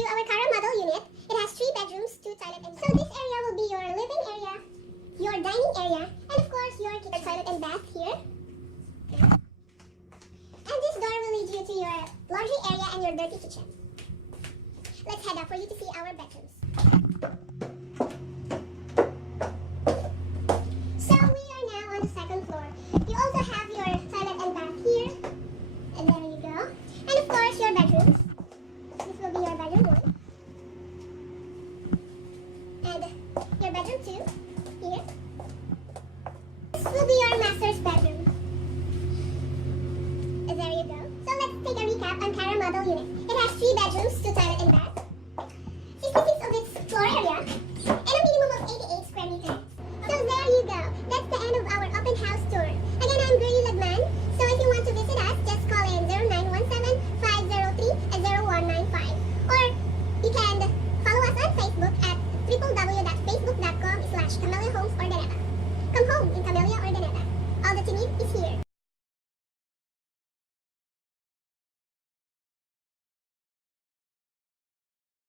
you our Cara model unit. It has 3 bedrooms, 2 toilet and bath. So this area will be your living area, your dining area, and of course your kitchen, toilet and bath here. And this door will lead you to your laundry area and your dirty kitchen. Let's head up for you to see our bedrooms. So we are now on the second floor. You also have your toilet and bath here. And there you go. And of course your bedrooms. This will be your bedroom 1. And your bedroom 2 here. This will be your master's bedroom. And there you go. So let's take a recap on Cara model unit. It has 3 bedrooms, 2 toilet and bath. 66 of its floor area. And a minimum of 88 square meters. So there you go. That's the end of our open house tour. Again, I'm Gurley Lagman. So if you want to visit us, just call in 0917-503-0195. Or you can follow us on Facebook at www.facebook.com/CameliaHomes or